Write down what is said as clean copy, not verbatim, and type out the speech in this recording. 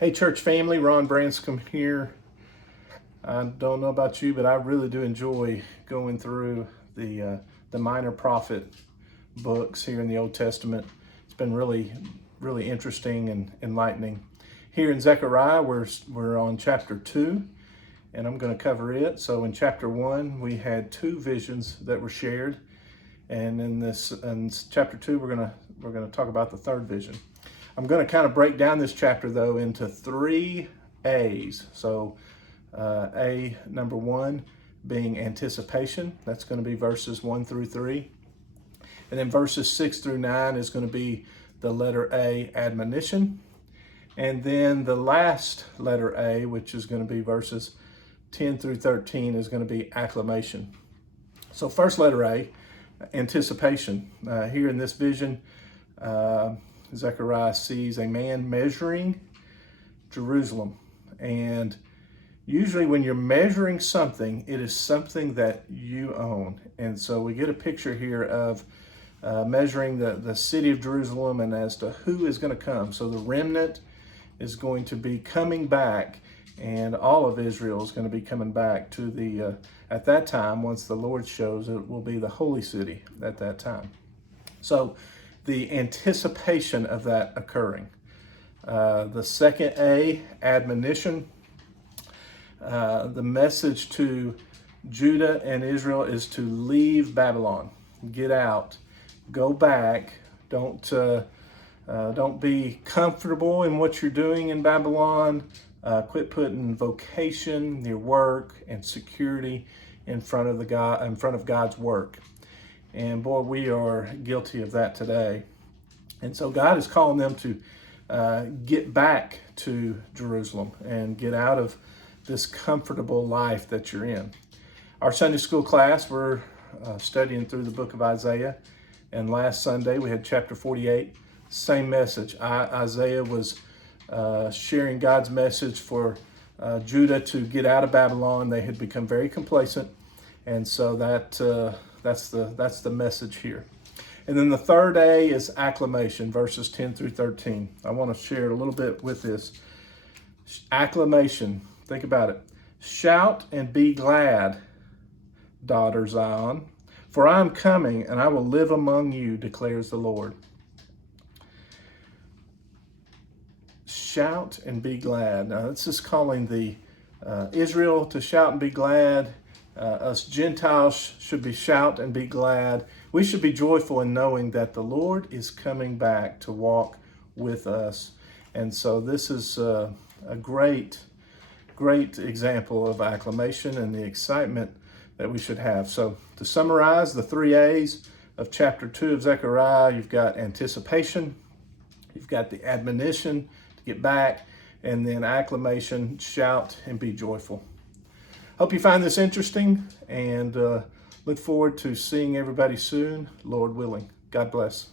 Hey, church family, Ron Branscombe here. I don't know about you, but I really do enjoy going through the minor prophet books here in the Old Testament. It's been really interesting and enlightening. Here in Zechariah, we're on chapter 2, and I'm going to cover it. So in chapter 1, we had 2 visions that were shared, and in chapter 2, we're going to talk about the 3rd vision. I'm going to kind of break down this chapter, though, into 3 A's. So A number 1 being anticipation. That's going to be verses 1 through 3. And then verses 6 through 9 is going to be the letter A, admonition. And then the last letter A, which is going to be verses 10 through 13, is going to be acclamation. So first letter A, anticipation. Here in this vision, Zechariah sees a man measuring Jerusalem. And usually when you're measuring something, it is something that you own. And so we get a picture here of measuring the city of Jerusalem and as to who is going to come. So the remnant is going to be coming back, and all of Israel is going to be coming back to the, at that time, once the Lord shows, it will be the holy city at that time. So the anticipation of that occurring. The second A, admonition. The message to Judah and Israel is to leave Babylon, get out, go back. Don't be comfortable in what you're doing in Babylon. Quit putting vocation, your work, and security in front of God's work. And boy, we are guilty of that today. And so God is calling them to get back to Jerusalem and get out of this comfortable life that you're in. Our Sunday school class, we're studying through the book of Isaiah. And last Sunday, we had chapter 48, same message. Isaiah was sharing God's message for Judah to get out of Babylon. They had become very complacent. And so that's the message here. And then the third A is acclamation, verses 10 through 13. I want to share a little bit with this. Acclamation, think about it. Shout and be glad, daughter Zion, for I am coming and I will live among you, declares the Lord. Shout and be glad. Now, this is calling the Israel to shout and be glad. Us Gentiles should be shout and be glad. We should be joyful in knowing that the Lord is coming back to walk with us. And so this is a great example of acclamation and the excitement that we should have. So to summarize the 3 A's of chapter 2 of Zechariah, you've got anticipation, you've got the admonition to get back, and then acclamation, shout and be joyful. Hope you find this interesting, and look forward to seeing everybody soon, Lord willing. God bless.